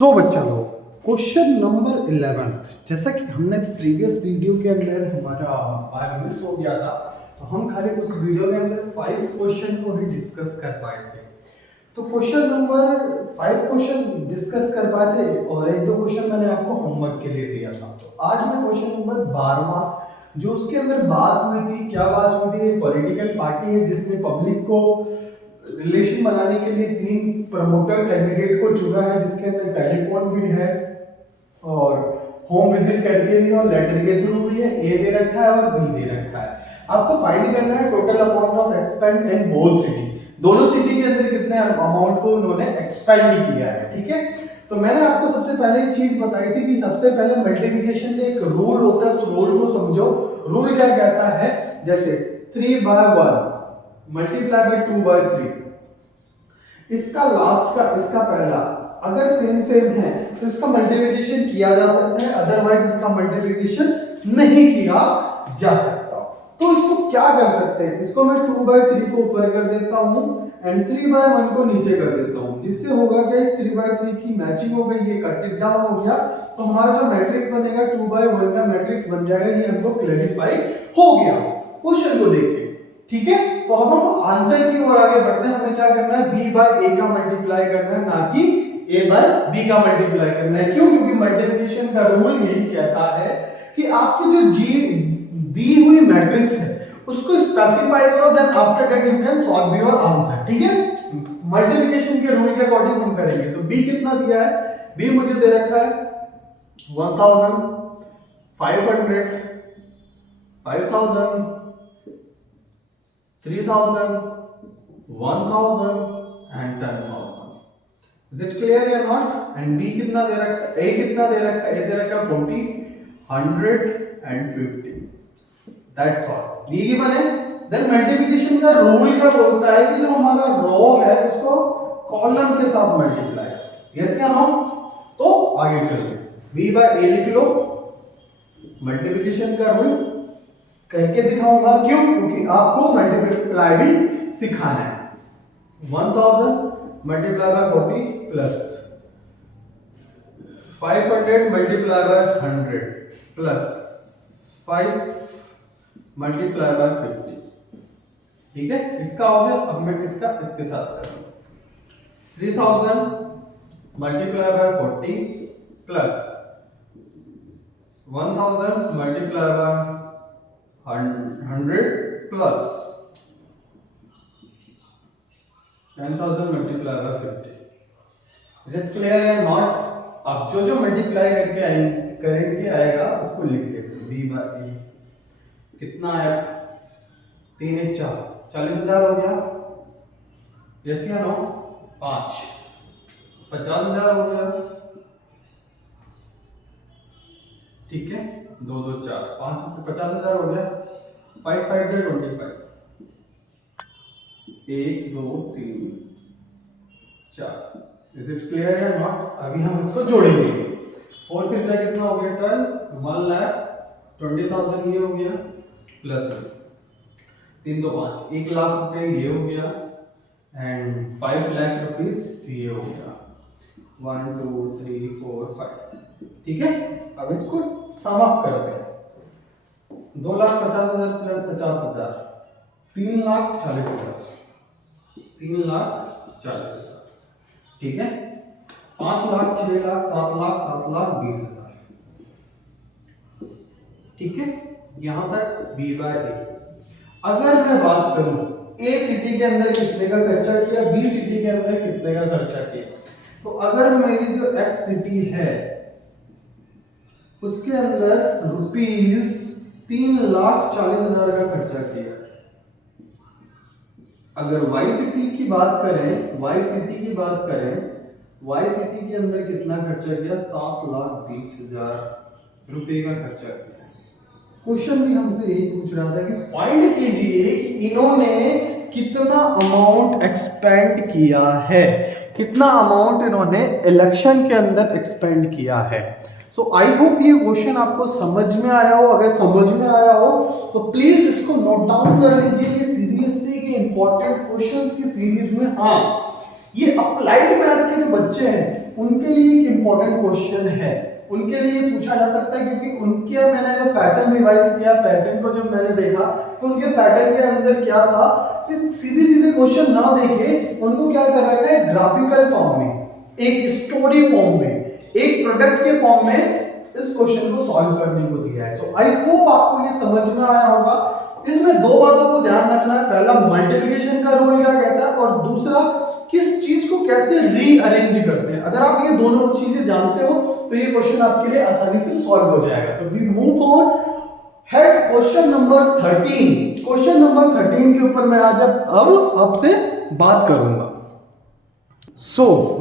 तो बच्चा लोग क्वेश्चन नंबर 11 जैसा कि हमने प्रीवियस वीडियो के अंदर हमारा आज मिस हो गया था, तो हम खाली उस वीडियो के अंदर 5 क्वेश्चन को ही डिस्कस कर पाए थे। तो क्वेश्चन नंबर 5 क्वेश्चन डिस्कस कर पाए थे और एक दो क्वेश्चन मैंने आपको होमवर्क के लिए दिया था। तो आज मैं क्वेश्चन नंबर 12 जो उसके अंदर बात हुई थी, क्या बात हुई थी, पॉलिटिकल पार्टी है जिसने पब्लिक को रिलेशन बनाने के लिए 3 प्रमोटर कैंडिडेट को चुना है, जिसके अंदर टेलीफोन भी है और होम विजिट करके भी और लेटर के थ्रू भी है। ए दे रखा है और बी दे रखा है। आपको फाइंड करना है total amount of expand in both city. दोनों सिटी के अंदर कितने अमाउंट को उन्होंने एक्सपेंड किया है। ठीक है, तो मैंने आपको सबसे पहले एक चीज बताई थी कि सबसे पहले मल्टीप्लिकेशन का एक रूल होता है, उस रूल को समझो। रूल क्या कहता है, जैसे 3/1 मल्टीप्लाई बाय 2/3, इसका लास्ट का इसका पहला अगर सेम सेम है तो इसका मल्टीप्लिकेशन किया जा सकता है, अदरवाइज इसका मल्टीप्लिकेशन नहीं किया जा सकता। तो इसको क्या कर सकते हैं, इसको मैं 2/3 को ऊपर कर देता हूं एंड 3/1 को नीचे कर देता हूं, जिससे होगा क्या, इस 3/3 की मैचिंग हो गई, ये कट इट डाउन हो गया, तो हमारा जो मैट्रिक्स बनेगा 2/1 का मैट्रिक्स बन जाएगा। ये हमको क्लैरिफाई हो गया क्वेश्चन को देख के। ठीक है, तो अब हम आंसर की ओर आगे बढ़ते हैं। हमें क्या करना है, b बाय a का मल्टीप्लाई करना है, ना कि a बाय b का मल्टीप्लाई करना है। क्यों? क्योंकि मल्टीप्लिकेशन का रूल यही कहता है कि आपकी जो g दी हुई मैट्रिक्स है उसको स्पेसिफाई करो, then after that you can solve your answer. ठीक है, मल्टीप्लिकेशन के रूल के अकॉर्डिंग हम करेंगे। तो b कितना दिया है, b मुझे दे रखा है 1000, 500, 5000, 3000, 1000 and 10,000. Is it clear or not? And B कितना दे रखा है, A कितना दे रखा है, A दे रखा है 40, 100 and 50. That's all. D की बने। Then multiplication का रूल क्या बोलता है कि जो हमारा रो है उसको कॉलम के साथ मल्टीप्लाई। यस या नो? तो आगे चलिए, B by A लिख लो। मल्टीप्लिकेशन का रूल करके दिखाऊंगा, क्यों? क्योंकि आपको मल्टीप्लाई भी सिखाना है। 1000 multiply by 40 plus 500 multiply by 100 plus 5 multiply by 50। ठीक है, इसका हो गया। अब मैं इसका इसके साथ करूंगा 3000 multiply by 40 plus 1000 multiply by 100 plus 10,000 multiply by 50। Is it clear या नॉट? अब जो मल्टीप्लाई करके आएगा उसको लिख लेते हैं। b बाय a कितना आया, 3 1 4, 40,000 हो गया। यस या नो? 5 50,000 हो गया। ठीक है, 2 2 4 5 50,000 हो गया। 5 5 25, 1 2 3 4। इज इट क्लियर या नॉट? अभी हम इसको जोड़ेंगे। 4 3 कितना हो गया, 12, 1,20,000 ये हो गया, प्लस 3 2 5, 1 लाख रुपए ये हो गया, एंड 5 लाख रुपीस ये हो गया। 1 2 3 4 5। ठीक है, अब इसको सम अप करते हैं। 2,50,000 प्लस 50,000, 3,40,000, 3,40,000। ठीक है, 5 लाख, 6 लाख, 7 लाख, 7 लाख 20,000। ठीक है, यहां तक b बाय a। अगर मैं बात करूं a सिटी के अंदर कितने का खर्चा किया, b सिटी के अंदर कितने का खर्चा किया, तो अगर मेरी जो x सिटी है उसके अंदर रुपीस 3,40,000 का खर्चा किया। अगर y सिटी की बात करें, y सिटी की बात करें, y सिटी के अंदर कितना खर्चा किया, 7,20,000 रुपए का खर्चा किया। क्वेश्चन भी हमसे यही पूछ रहा था कि फाइंड कीजिए कि इन्होंने कितना अमाउंट एक्सपेंड किया है, कितना अमाउंट इन्होंने इलेक्शन के अंदर एक्सपेंड किया है। सो आई होप ये क्वेश्चन आपको समझ में आया हो। अगर समझ में आया हो तो प्लीज इसको नोट डाउन कर लीजिए। ये सीबीएसई के इंपॉर्टेंट क्वेश्चंस की सीरीज में, हाँ, ये अप्लाइड मैथ के जो बच्चे हैं उनके लिए एक इंपॉर्टेंट क्वेश्चन है उनके लिए पूछा जा सकता है, क्योंकि उनके मैंने जो पैटर्न रिवाइज किया, पैटर्न को जब मैंने देखा तो उनके पैटर्न के अंदर क्या था कि सीधे सीधे क्वेश्चन ना देके उनको क्या कर रखा है, ग्राफिकल फॉर्म में, एक स्टोरी फॉर्म में, एक प्रोडक्ट के फॉर्म में इस क्वेश्चन को सॉल्व करने को दिया है। तो आई होप आपको ये समझ में आया होगा। इसमें दो बातों को ध्यान रखना है, पहला मल्टीप्लिकेशन का रूल क्या कहता है और दूसरा किस चीज को कैसे रीअरेंज करते हैं। अगर आप ये दोनों चीजें जानते हो तो ये क्वेश्चन आपके लिए आसानी से सॉल्व हो जाएगा। तो we move on head question number 13। Question number 13 के ऊपर मैं आज अब आपसे बात करूंगा।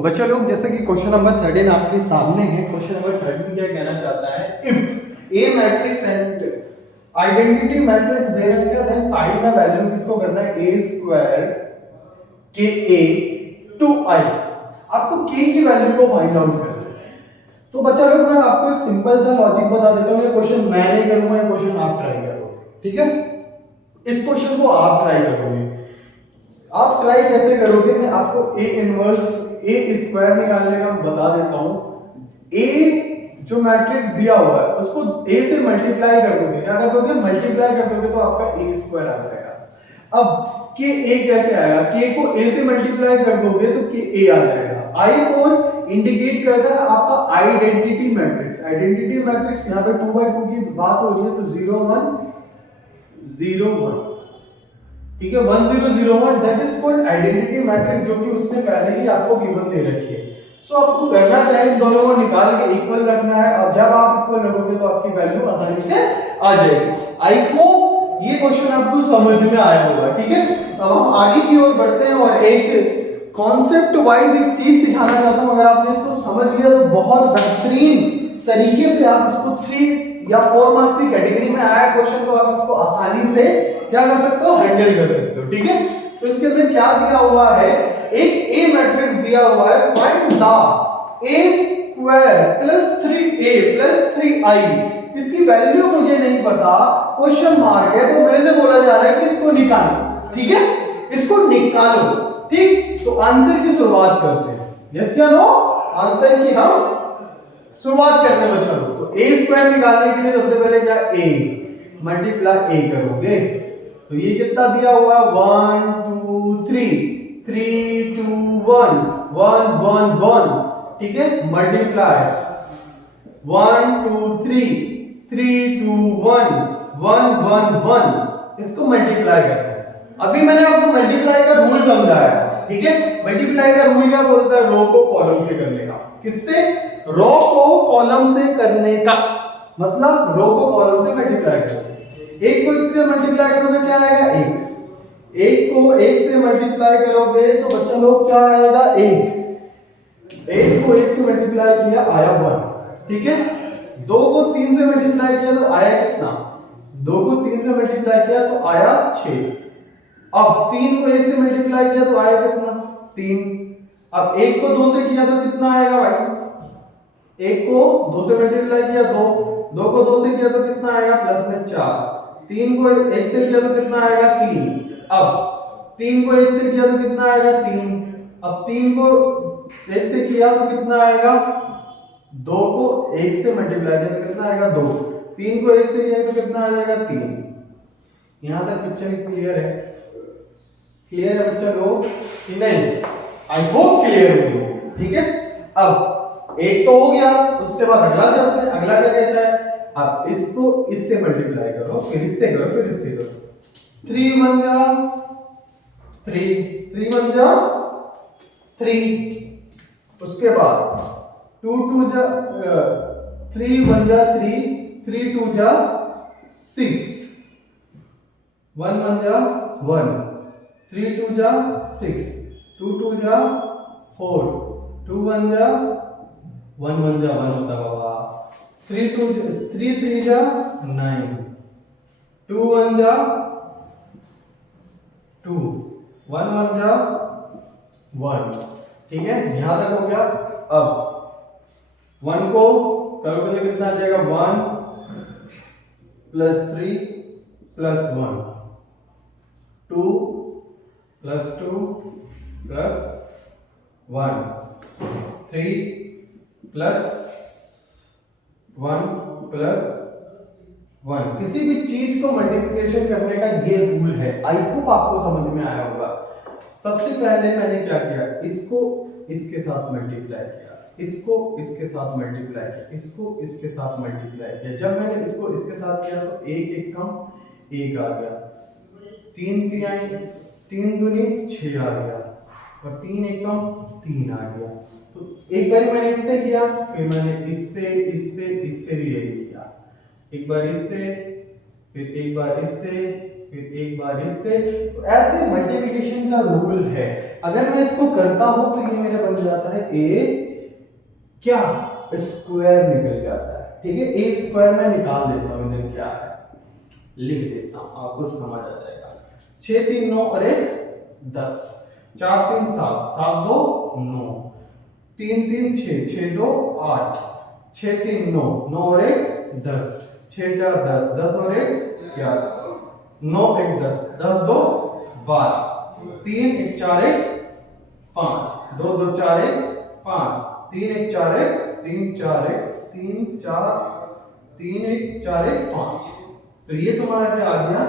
बच्चा लोग, जैसे कि क्वेश्चन नंबर 13 आपके सामने है। क्वेश्चन नंबर 13 क्या कहना चाहता है, if A matrix and identity matrix दे रखा है, देन फाइंड द वैल्यू, किसको करना है, a स्क्वायर के a टू i। आपको k की वैल्यू को फाइंड आउट करना है। तो बच्चा लोग, मैं आपको एक सिंपल सा लॉजिक बता देता हूं। ये क्वेश्चन मैं नहीं करूंगा, ये क्वेश्चन आप ट्राई करोगे, ठीक है। इस क्वेश्चन को आप ट्राई करोगे। आप ट्राई कैसे करोगे, मैं आपको a इनवर्स a स्क्वायर निकालने का बता देता हूं। a जो मैट्रिक्स दिया हुआ है उसको a से मल्टीप्लाई कर दोगे। क्या कर दोगे, मल्टीप्लाई कर दोगे तो आपका a स्क्वायर आ जाएगा। अब k a कैसे आएगा, k को a से मल्टीप्लाई कर दोगे तो k a आ जाएगा। I4 इंडिकेट करता है आपका आइडेंटिटी मैट्रिक्स। आइडेंटिटी मैट्रिक्स यहाँ पे 2/2 की बात हो रही है तो 0 1 0 1, ठीक है, 1 0 0 1, that is called identity matrix, जो कि उसने पहले ही आपको गिवन दे रखी है। सो आपको करना क्या है, इन दोनों को निकाल के इक्वल रखना है और जब आप इक्वल रखोगे तो आपकी वैल्यू आसानी से आ जाएगी। आई होप ये क्वेश्चन आपको समझ में आया होगा, ठीक है। अब हम आगे की ओर बढ़ते हैं और एक कॉन्सेप्ट वाइज एक चीज सिखाना चाहता हूं। अगर आपने इसको समझ लिया तो बहुत बेहतरीन तरीके से आप इसको 3 या 4 मार्क्स की कैटेगरी में आया क्वेश्चन तो आप इसको आसानी से क्या कर सकते हो, हैंडल कर सकते हो, ठीक है। तो इसके अंदर क्या दिया हुआ है, एक A मैट्रिक्स दिया हुआ है, find the A square plus 3A plus 3I। इसकी वैल्यू मुझे नहीं पता, क्वेश्चन मार्क है, तो मेरे से बोला जा रहा है कि इसको निकालो, ठीक है, इसको निकालो, ठीक। तो आंसर की शुरुआत करते हैं, यस या नो, आंसर की हम शुरुआत करने में चलो। तो A स्क्वायर निकालने के लिए सबसे पहले क्या, A मल्टीप्लाई A करोगे तो ये कितना दिया हुआ, 1 2 3 3 2 1 1 1 1, ठीक है, मल्टीप्लाई 1 2 3 3 2 1 1 1 1, इसको मल्टीप्लाई करना है। अभी मैंने आपको मल्टीप्लाई का रूल समझाया, ठीक है। मल्टीप्लाई का रूल क्या बोलता है, रो को कॉलम से करने का। किससे, रो को कॉलम से करने का, मतलब रो को कॉलम से मल्टीप्लाई करोगे। एक को एक से मल्टीप्लाई करोगे क्या आएगा, एक को एक से मल्टीप्लाई करोगे तो बच्चा लोग क्या आएगा, एक को एक से मल्टीप्लाई किया आया 1, ठीक है। 2 को 3 से मल्टीप्लाई किया तो आया कितना, 2 को 3 से मल्टीप्लाई किया तो आया 6। अब 3 को 1 से मल्टीप्लाई किया तो आया कितना, 3। अब 1 को 2 से किया तो कितना आएगा भाई, 1 को 2 से मल्टीप्लाई किया 2, 2 को 2 से किया तो कितना आएगा, प्लस में 4। 3 को 1 से किया तो कितना आएगा, 3। अब 3 को 1 से किया तो कितना आएगा, 3। अब 3 को 1 से किया तो कितना आएगा, 2 को 1 से मल्टीप्लाई किया तो कितना आएगा, 2। 3 को 1 से किया तो कितना आ जाएगा, 3। यहां तक पिक्चर क्लियर है, क्लियर है बच्चा लोग कि नहीं, आई होप क्लियर होगी, ठीक है। अब एक तो हो गया, उसके बाद अगला चलते हैं। अगला क्या कहता है, अब इसको इससे मल्टीप्लाई करो, फिर इससे करो, फिर इससे करो। 3 1 जा 3, 3 1 जा 3, उसके बाद 2 2 जा 3 1 जा 3, 3 2 जा 6, 1 1 जा 1, 3 2 जा 6, 2 2 जा 4, 2 1 जा 1 1 जा 1 होता बाबा, 3 3 जा 9, 2 1 जा 2, 1 1 जा 1, ठीक है, यहां तक हो गया। अब 1 को करोगे तो कितना आ जाएगा, 1 plus 3 plus 1, 2 plus 2 plus 1, 3 plus 1 plus 1। किसी भी चीज को मल्टीप्लिकेशन करने का ये रूल है, आई होप आपको समझ में आया होगा। सबसे पहले मैंने क्या किया, इसको इसके साथ मल्टीप्लाई किया, इसको इसके साथ मल्टीप्लाई किया, इसको इसके साथ मल्टीप्लाई किया। जब मैंने इसको इसके साथ किया तो एक एक कम एक आ गया, 3 तिहाई 3 दूनी 6 आ गया, और 3 एक कम 3 आ गया। तो एक बार मैंने इससे किया, फिर मैंने इससे इससे इससे भी यही किया, एक बार इससे, फिर एक बार इससे, फिर एक बार इससे। तो ऐसे मल्टीप्लिकेशन का रूल है। अगर मैं इसको करता हूं तो ये मेरा बन जाता है ए क्या स्क्वायर निकल जाता है। ठीक है, ए स्क्वायर में निकाल देता हूं, इधर क्या है लिख देता हूं, आपको समझ आ जाएगा। 6 3 9 और 1 10, 4 3 7, 7 2 9, 3 3 6, 6 2 8, 6 3 9, 9 और 1 10, 6 4 10, 10 और 1 11, 9 1 10, 10 2 12, 3 1 4 1 5, 2 2 4 1 5, 3 1 4 1 3 4 1 3 4 3 1 4 1 5। तो ये तुम्हारा क्या आ गया,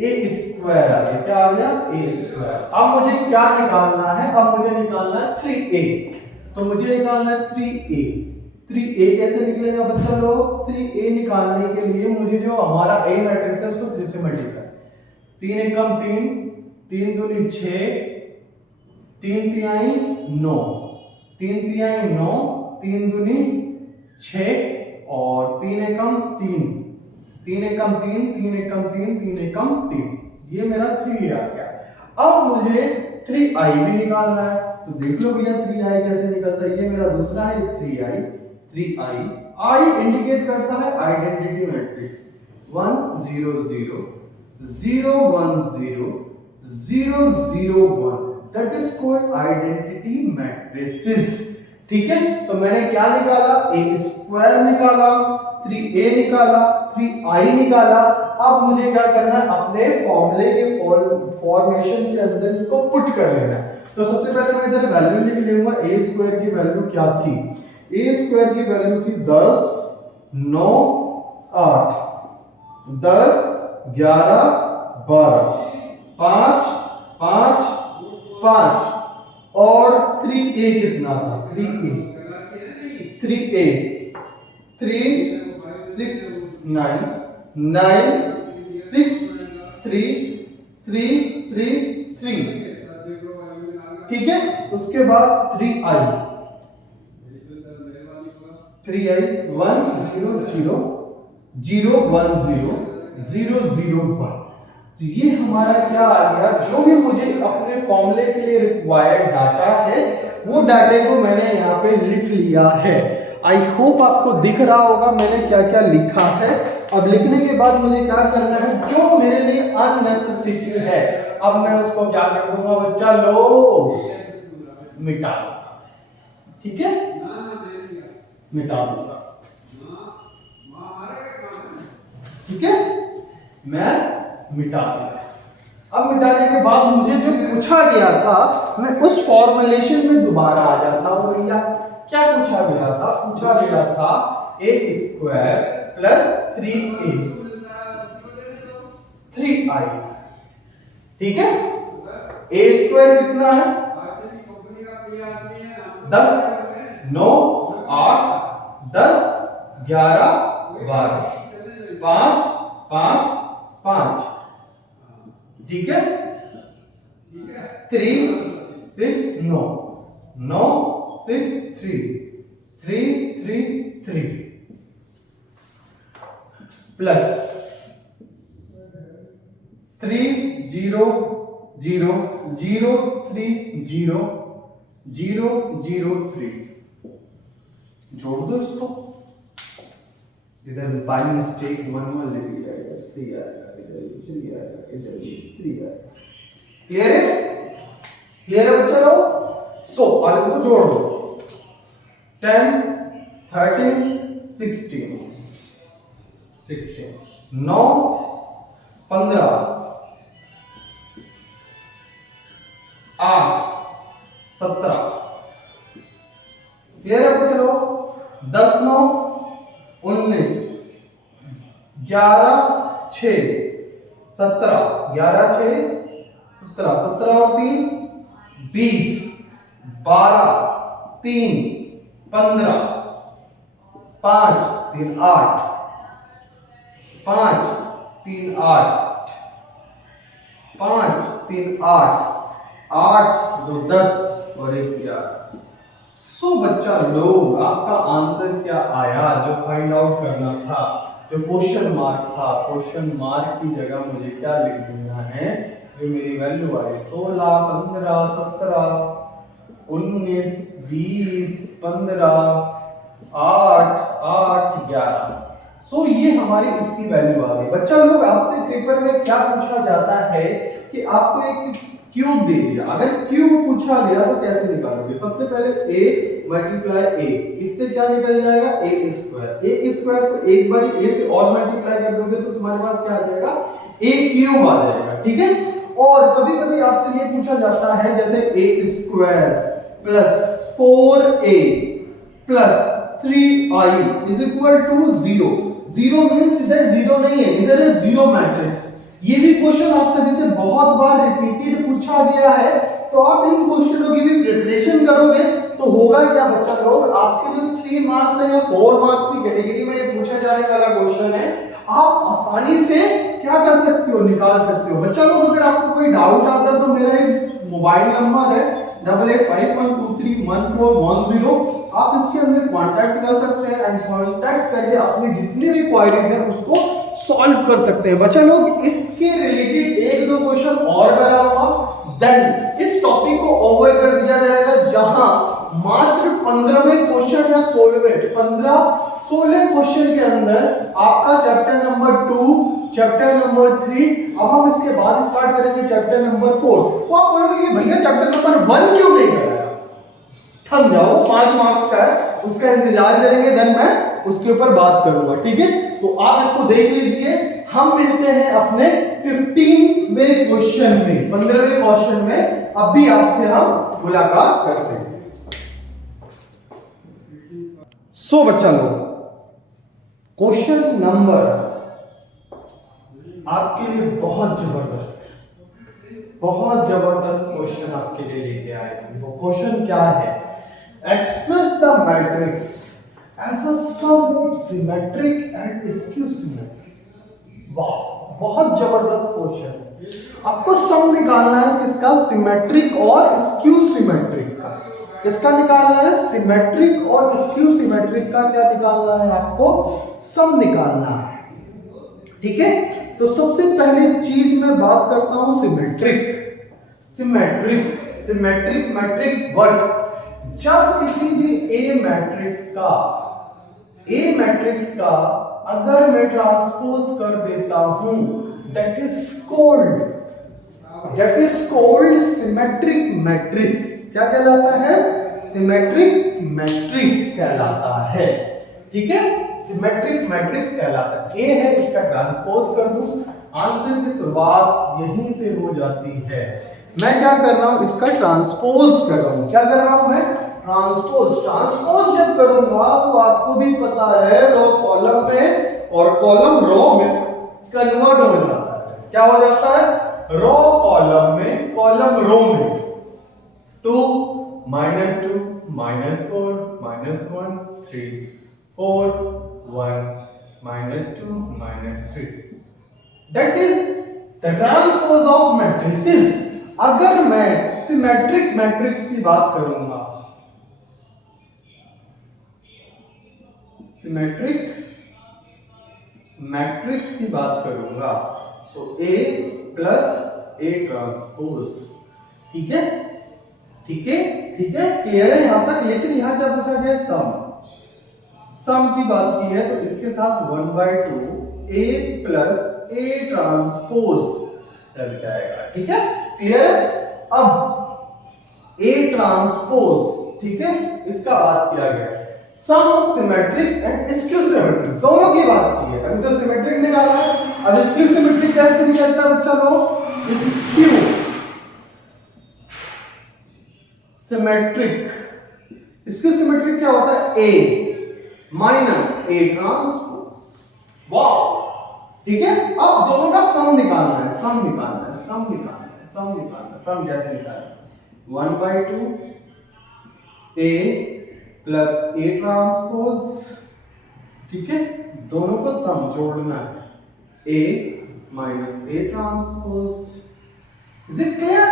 ए स्क्वायर आ गया। क्या आ गया, ए स्क्वायर। अब मुझे क्या निकालना है, अब मुझे निकालना है 3a। तो मुझे निकालना है 3a। 3a कैसे निकलेगा बच्चा लोग, 3a निकालने के लिए मुझे जो हमारा a मैट्रिक्स है उसको 3 से मल्टीप्लाई, 3 एकम 3, 3 दूनी 6, 3 तिहाई 9, 3 तिहाई 9, 3 दूनी 6, और 3 एकम 3, 3 एकम 3, 3 एकम 3, 3 एकम 3। ये मेरा 3 आ गया। अब मुझे 3i भी निकालना है, तो देख लो भैया 3i कैसे निकलता है। ये मेरा दूसरा है 3i। 3i i इंडिकेट करता है identity matrix 1 0 0 0 1 0 0 0 1, that is called identity matrices. ठीक है, तो मैंने क्या निकाला, ए स्क्वायर निकाला, 3a निकाला, 3i निकाला। अब मुझे क्या करना है, अपने फॉर्मूले के फॉर्मेशन के अंदर इसको पुट कर लेना है। तो सबसे पहले मैं इधर वैल्यू लिख लूंगा, ए स्क्वायर की वैल्यू क्या थी, ए स्क्वायर की वैल्यू थी 10 9 8, 10 11 12, 5 5 5, और 3a कितना था, 3a 3 6 9 9 6 3 3 3 3। ठीक है, उसके बाद 3i 1 0 0 0 1 0 0 0 1। तो ये हमारा क्या आ गया, जो भी मुझे अपने फॉर्मूले के लिए रिक्वायर्ड डाटा है वो डाटे को मैंने यहाँ पे लिख लिया है। आई होप आपको दिख रहा होगा मैंने क्या क्या लिखा है। अब लिखने के बाद मुझे क्या करना है, जो मेरे लिए अननेसेसिटी है अब मैं उसको क्या कर दूंगा बच्चा लो, मिटा दूंगा। ठीक है, मिटा दूंगा। ठीक है, मैं मिटा दूंगा। अब मिटाने के बाद मुझे जो पूछा गया था मैं उस फॉर्मुलेशन में दोबारा आ जाता हूं। भैया क्या पूछा गया था, पूछा गया था ए स्क्वायर प्लस 3a 3i। ठीक है, ए स्क्वायर कितना है 10 9 8 10 11 12 5 5 5। ठीक है, 3 6 9 9 6 3 3 3 3 प्लस 3 0 0 0 3 0 0 0 3। जोड़ दो इसको, इधर बाय मिस्टेक 1 1 लिख लिया, इधर 3 आएगा, इधर 3 आएगा, इधर 3 आएगा। क्लियर है, क्लियर है बच्चा लोग। सो अब इसको जोड़ दो, 10 13 16 9 15 8 17। क्लियर है बच्चा लोग। 10 9 19, 11 6 17, 11 6 17, 17 और 3 20, 12 3 15, 5 3 8, 5 3 8, 5 3 8, 8 2 10 और 1 11। सो बच्चा लोग आपका आंसर क्या आया जो फाइंड आउट करना था, जो क्वेश्चन मार्क था, क्वेश्चन मार्क की जगह मुझे क्या लिख देना है, जो मेरी वैल्यू आई 16 15 17 19 20 15 8 8 11। सो ये हमारी इसकी वैल्यू आ गई। बच्चा लोग आपसे पेपर में क्या पूछा जाता है कि आपको एक क्यूब दे दिया, अगर क्यूब पूछा गया तो कैसे निकालोगे? सबसे पहले a मल्टीप्लाई a, इससे क्या निकल जाएगा a स्क्वायर को एक बार a से और मल्टीप्लाई कर दोगे तो तुम्हारे पास क्या आ जाएगा a क्यूब आ जाएगा, ठीक है। और कभी कभी आपसे ये पूछा जाता है जैसे a square plus 4a plus 3i is equal to 0। 0 means इधर 0 नहीं है, इधर है 0 मैट्रिक्स। ये भी क्वेश्चन आपसे जैसे बहुत बार रिपीटेड पूछा गया है, तो आप इन क्वेश्चनों की भी प्रिपरेशन करोगे तो होगा क्या बच्चा लोग, आपके जो 3 मार्क्स है या 4 मार्क्स की कैटेगरी में ये पूछा जाने वाला क्वेश्चन है, आप आसानी से क्या कर सकते हो, निकाल सकते हो। बच्चा लोग अगर आपको कोई डाउट आता है तो मेरा एक मोबाइल नंबर है 8851231410, आप इसके अंदर कांटेक्ट कर सकते हैं एंड कांटेक्ट करके अपनी जितनी भी क्वेरीज है उसको सॉल्व कर सकते हैं। बच्चा लोग इसके रिलेटेड एक दो क्वेश्चन और कराऊंगा, देन इस टॉपिक को ओवर कर दिया जाएगा, जहां मात्र 15वें क्वेश्चन या 16 क्वेश्चन के अंदर आपका चैप्टर नंबर 2, चैप्टर नंबर 3, अब हम इसके बाद स्टार्ट करेंगे चैप्टर नंबर 4। तो आप बोलोगे कि भैया चैप्टर नंबर 1 क्यों नहीं कराया? थम जाओ, 5 मार्क्स का है, उसका इंतजार करेंगे, देन मैं उसके ऊपर बात करूंगा, ठीक है। तो आप इसको देख लीजिए, हम मिलते हैं अपने 15वें क्वेश्चन में, 15वें क्वेश्चन में अभी आपसे हम मुलाकात करते हैं। सो बच्चा लोग, क्वेश्चन नंबर आपके लिए बहुत जबरदस्त है, बहुत जबरदस्त क्वेश्चन आपके लिए लेके आए हैं। वो क्वेश्चन क्या है? Express the matrix as a sum symmetric and skew symmetric. वाह, बहुत जबरदस्त क्वेश्चन है। आपको सम निकालना है किसका? सिमेट्रिक और स्क्यू सिमेट्रिक का। किसका निकालना है? सिमेट्रिक और स्क्यू सिमेट्रिक का क्या निकालना है? आपको सम निकालना है, ठीक है। तो सबसे पहली चीज मैं बात करता हूं सिमेट्रिक। सिमेट्रिक मैट्रिक वर्ड, जब किसी भी ए मैट्रिक्स का अगर मैं ट्रांसपोज कर देता हूं, that is called symmetric matrix. क्या कहलाता है? सिमेट्रिक मैट्रिक्स कहलाता है, ठीक है। सिमेट्रिक मैट्रिक्स कहलाता है। ए है, इसका ट्रांसपोज कर दूं, आंसर की शुरुआत यहीं से हो जाती है। मैं क्या कर रहा हूं? इसका ट्रांसपोज कर रहा हूं। क्या कर रहा हूं मैं? ट्रांसपोज जब करूंगा तो आपको भी पता है रो कॉलम में और कॉलम रो में कन्वर्ट हो जाता है। क्या हो जाता है? रो कॉलम में, कॉलम रो में। 2 -2 -4 -1 3 4 1 -2 -3, that is the transpose of matrices. अगर मैं सिमेट्रिक मैट्रिक्स की बात करूंगा, सिमेट्रिक मैट्रिक्स की बात करूंगा, सो A प्लस A ट्रांसपोज, ठीक है, ठीक है, ठीक है, क्लियर है यहां तक। लेकिन यहां क्या पूछा गया? सम की बात की है, तो इसके साथ 1/2 A प्लस A ट्रांसपोज लग जाएगा, ठीक है, क्लियर है। अब A ट्रांसपोज, ठीक है, इसका बात किया गया sum of symmetric and skew symmetric, दोनों की बात की है। अभी तो सिमेट्रिक निकाला है, अब स्क्यू सिमेट्रिक कैसे निकलता है बच्चा लोग? स्क्यू सिमेट्रिक, स्क्यू सिमेट्रिक क्या होता है? A minus A transpose. वाह, ठीक है। अब दोनों का सम निकालना है, सम निकालना है, सम निकालना है, सम निकालना है। सम कैसे निकालना है? 1/2 ए प्लस ए ट्रांसपोज, ठीक है। दोनों को सम जोड़ना है, A minus A transpose. Is it clear?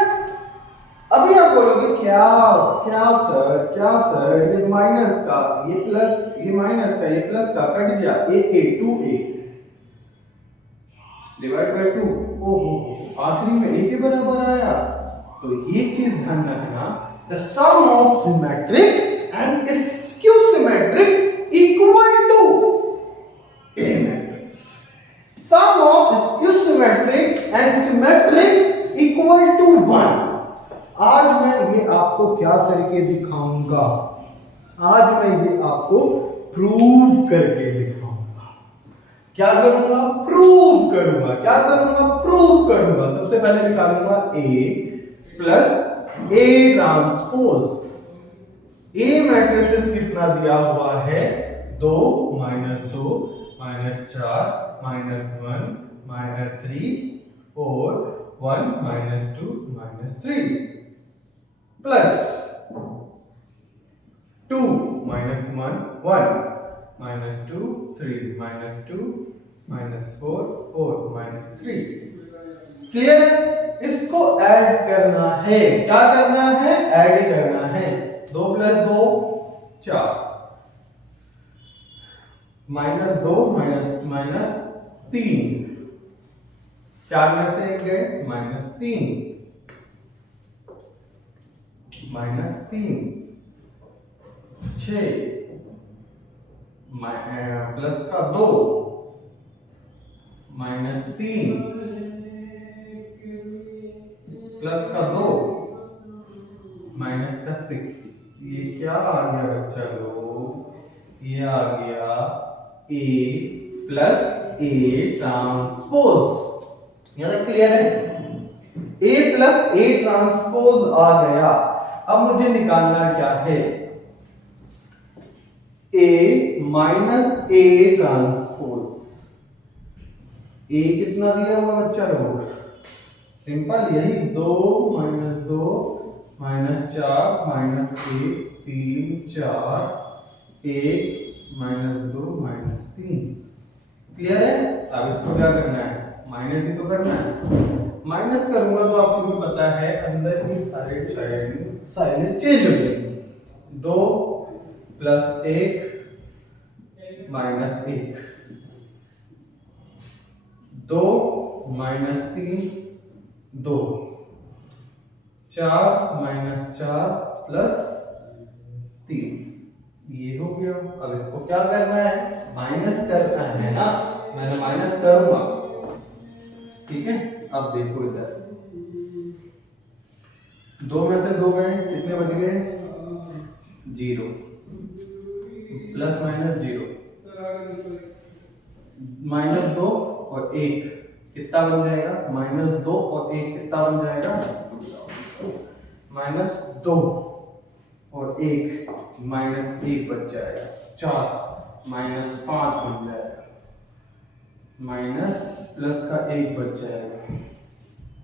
अभी आप बोलोगे क्या क्या सर, क्या सर, ये माइनस का ये प्लस, ये माइनस का ये प्लस का कट गया, ए 2a डिवाइड बाय 2। ओहो, आखिरी में a के बराबर आया। तो ये चीज ध्यान रखना, the sum of symmetric and skew symmetric equal to a matrix. Sum of skew symmetric and symmetric equal to 1। आज मैं ये आपको क्या करके दिखाऊंगा, आज मैं ये आपको प्रूव करके दिखाऊंगा। क्या करूंगा? प्रूव करूंगा। क्या करूंगा? प्रूव करूंगा। सबसे पहले निकालूंगा a plus A transpose. A matrices कितना दिया हुआ है? 2 -2 -4 -1 -3 और 1 -2 -3 प्लस 2 -1 1 -2 3 -2 -4 4 -3। क्लियर है? इसको ऐड करना है। क्या करना है? ऐड करना है। 2 + 2 4 -2 -3 4 में से 1 गए -3 -3 6 प्लस का 2 -3 प्लस का 2 माइनस का 6। ये क्या आ गया बच्चा लोग? ये आ गया a प्लस ए ट्रांसपोज। यहां तक क्लियर है? a प्लस ए ट्रांसपोज आ गया। अब मुझे निकालना क्या है? a minus A transpose. a कितना दिया हुआ बच्चा लोग? सिंपल, यही 2 -2 -4 -1 3 4 1 -2 -3। क्लियर है? अब इसको क्या करना है? माइनस ही तो करना है। माइनस करूंगा तो आपको भी पता है अंदर की साइड साइड चेंज हो जाएगी। 2 + 1 -1 2 -3 2 4 -4 +3 ये हो गया। अब इसको क्या करना है? माइनस करना है ना। मैंने माइनस करूंगा, ठीक है। अब देखो इधर 2 में से 2 गए, कितने बच गए? 0 ± 0 -2 और 1 कितना बन जाएगा? -2 और 1 कितना बन जाएगा? -2 और 1 -1 बच जाएगा 4 -5 बन जाएगा माइनस प्लस का 1 बच जाएगा।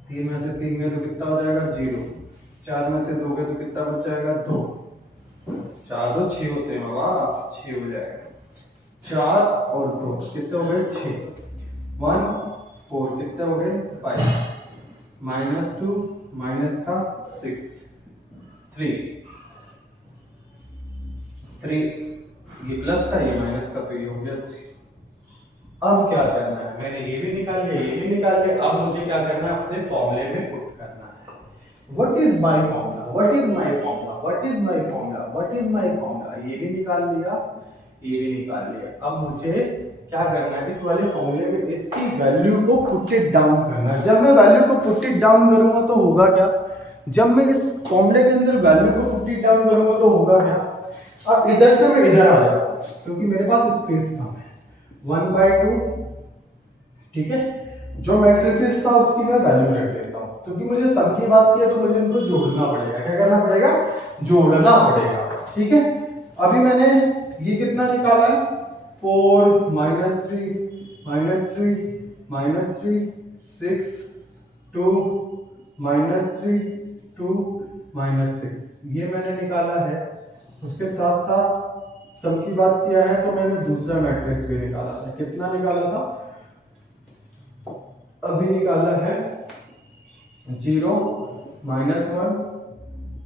3 में से 3 गए तो कितना हो जाएगा? 0। 4 में से 2 गए तो कितना बच जाएगा? 2। 4 2 6 होते हैं बाबा, 6 हो जाएगा। 4 और 2 कितने हो गए? 6 1 4 कितने हो गए? 5 -2 माइनस का 6 3 ये प्लस का ये माइनस का, तो ये हो गया 3। अब क्या करना है? मैंने ये भी निकाल लिया, ये भी निकाल लिया। अब मुझे क्या करना है? अपने फॉर्मूले में पुट करना है। What is my formula? What is my formula? What is my formula? What is my formula? ये भी निकाल लिया, ये भी निकाल लिया। अब मुझे क्या करना है? इस वाले फॉर्मूले में इसकी वैल्यू को पुट इट डाउन करना है। जब मैं वैल्यू को पुट इट डाउन करूंगा तो होगा क्या? जब मैं इस फॉर्मूले के अंदर वैल्यू को पुट इट डाउन करूंगा तो होगा क्या? अब इधर से मैं इधर आ जाऊंगा क्योंकि मेरे पास स्पेस कम है। 1/2, ठीक है। जो मैट्रिसेस था उसकी मैं वैल्यू रख देता हूं क्योंकि मुझे सब की बात की है तो मुझे इनको जोड़ना पड़ेगा। क्या करना पड़ेगा? जोड़ना पड़ेगा, ठीक है। अभी मैंने ये कितना निकाला है 4 -3 -3 -3 6 2 -3 2 -6 ये मैंने निकाला है। उसके साथ साथ सम की बात किया है तो मैंने दूसरा मैट्रिक्स भी निकाला था। कितना निकाला था? अभी निकाला है 0 -1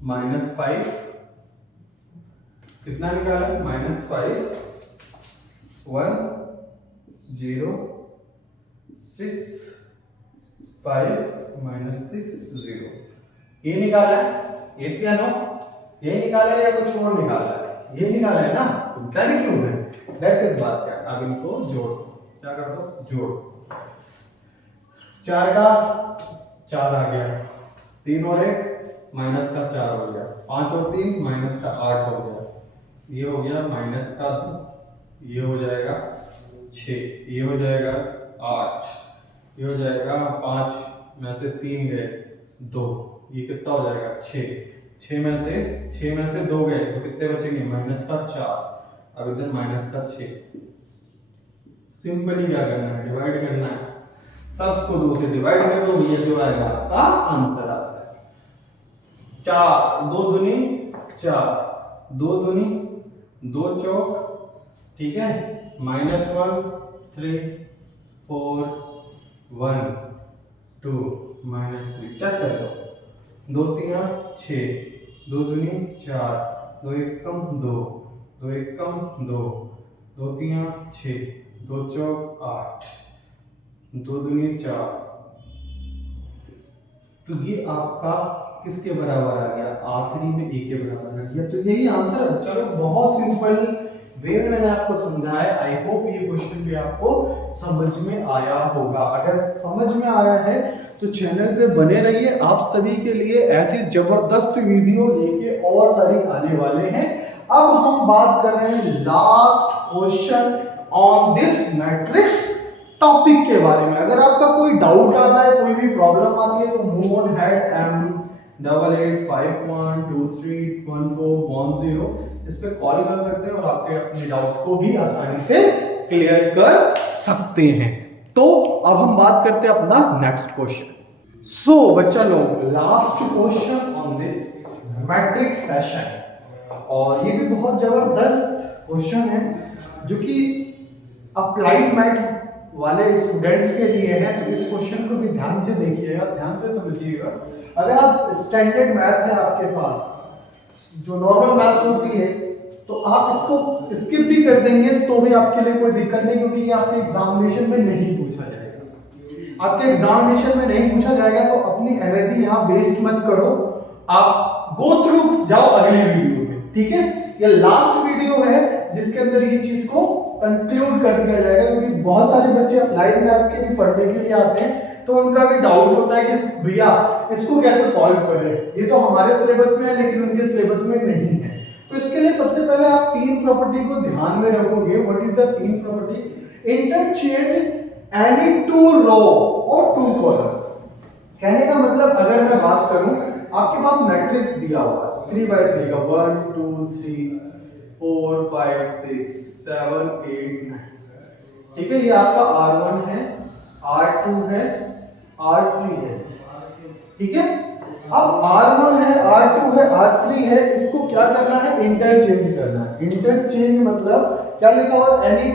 -5 कितना निकाला? -5 1 0 6 5 -6 0 ये निकाला है। ये या नो? ये निकाला है या कुछ और निकाला है? ये निकाला है ना, तो डर क्यों है? डर किस बात का? अब इनको जोड़, क्या कर दो? जोड़। 4 का 4 आ गया, 3 और 1 माइनस का 4 हो गया, 5 और 3 माइनस का 8 हो गया, ये हो गया माइनस का 2, ये हो जाएगा 6, ये हो जाएगा 8, ये हो जाएगा 5 में से 3 गए 2, ये कितना हो जाएगा 6, 6 में से 2 गए तो कितने बचेंगे? माइनस का 4, अब इधर माइनस का 6। सिंपली क्या करना है? डिवाइड करना है, सब को 2 से डिवाइड कर दो, ये जो आएगा आपका आंसर आता है। 4 2 दूनी 4, 2 दूनी 2 चौक, ठीक है, -1 3 4 1 2 -3 चेक कर दो, 2 3 6, 2 दूनी 4, 2 1 2, 2 1 2, 2 3 6, 2 चौक 8, 2 दूनी 4, तो ये आपका किसके बराबर आ गया? आखिरी में ए के बराबर आ गया। तो यही आंसर है। चलो बहुत सिंपल वे में मैंने आपको समझाया। आई होप ये क्वेश्चन भी आपको समझ में आया होगा। अगर समझ में आया है तो चैनल पे बने रहिए। आप सभी के लिए ऐसी जबरदस्त वीडियो लेके और सारी आने वाले हैं। अब हम बात कर रहे हैं last question on this matrix topic के बारे में। अगर आपका कोई डाउट आता है, कोई भी प्रॉब्लम आती है तो मूव ऑन हेड M8851231410 इस पे कॉल कर सकते हैं और आपके अपने डाउट को भी आसानी से क्लियर कर सकते हैं। तो अब हम बात करते हैं अपना नेक्स्ट क्वेश्चन। सो बच्चा लोग, last question on this matrix session, और ये भी बहुत जबरदस्त क्वेश्चन है जो कि अप्लाइड मैथ वाले स्टूडेंट्स के लिए है। तो इस क्वेश्चन को भी ध्यान से देखिएगा, ध्यान से समझिएगा। अगर आप स्टैंडर्ड मैथ है आपके पास, जो नॉर्मल मैथ होती है, तो आप इसको स्किप भी कर देंगे तो भी आपके लिए कोई दिक्कत नहीं, क्योंकि ये आपके एग्जामिनेशन में नहीं पूछा जाएगा। आपके एग्जामिनेशन में नहीं पूछा जाएगा तो अपनी एनर्जी यहाँ वेस्ट मत करो, आप गो थ्रू जाओ अगली वीडियो में, ठीक है। ये लास्ट वीडियो है जिसके अंदर ये चीज को कंक्लूड कर दिया जाएगा, क्योंकि बहुत सारे बच्चे अप्लाइड मैथ के भी पढ़ने के लिए आते हैं तो उनका भी डाउट होता है कि भैया इसको कैसे सॉल्व करें, ये तो हमारे सिलेबस में है लेकिन उनके सिलेबस में नहीं है। तो इसके लिए सबसे पहले आप 3 प्रॉपर्टी को ध्यान में रखोगे। What is the 3 property? Interchange any 2 रो और 2 कॉलम। कहने का मतलब, अगर मैं बात करूं, आपके पास मैट्रिक्स दिया हुआ है 3x3 का 1 2 3 4 5 6 7 8 9, ठीक है। ये आपका R1 है, R2 है, R3 है, ठीक है। अब R1 है, R2 है, R3 है, इसको क्या करना है? इंटरचेंज करना है। इंटरचेंज मतलब क्या लिखा हुआ है? एनी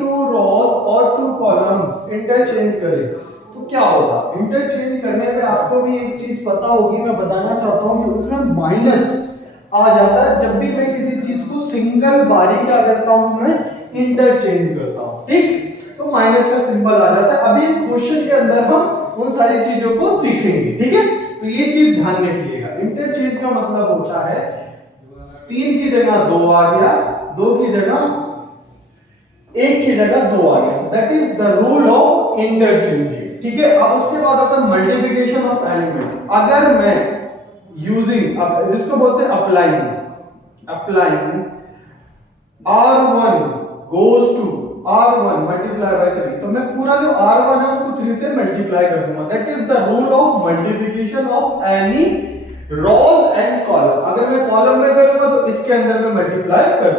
टू रॉस और 2 कॉलम्स इंटरचेंज करें तो क्या होगा? इंटरचेंज करने पे आपको भी एक चीज पता होगी, मैं बताना चाहता हूं कि उसमें माइनस आ जाता है जब भी मैं किसी चीज को सिंगल बारी क्या करता हूं, मैं इंटरचेंज करता हूं, ठीक। तो माइनस का सिंबल आ जाता है। अभी इस क्वेश्चन के अंदर हम उन सारी चीजों को सीखेंगे, ठीक है। तो ये चीज ध्यान रखिएगा। इंटरचेंज का मतलब होता है 3 की जगह 2 आ गया, 2 की जगह 1 की जगह 2 आ गया। That is the rule of interchanging, ठीक है। अब उसके बाद आता है मल्टीप्लिकेशन ऑफ एलिमेंट। अगर मैं यूजिंग, जिसको बोलते हैं applying R1 goes to R1 multiply by 3, तो मैं पूरा जो R1 है उसको 3 से मल्टीप्लाई कर दूंगा। That is the rule of multiplication of any rows and column, अगर मैं कॉलम में करूंगा तो इसके अंदर में मल्टीप्लाई कर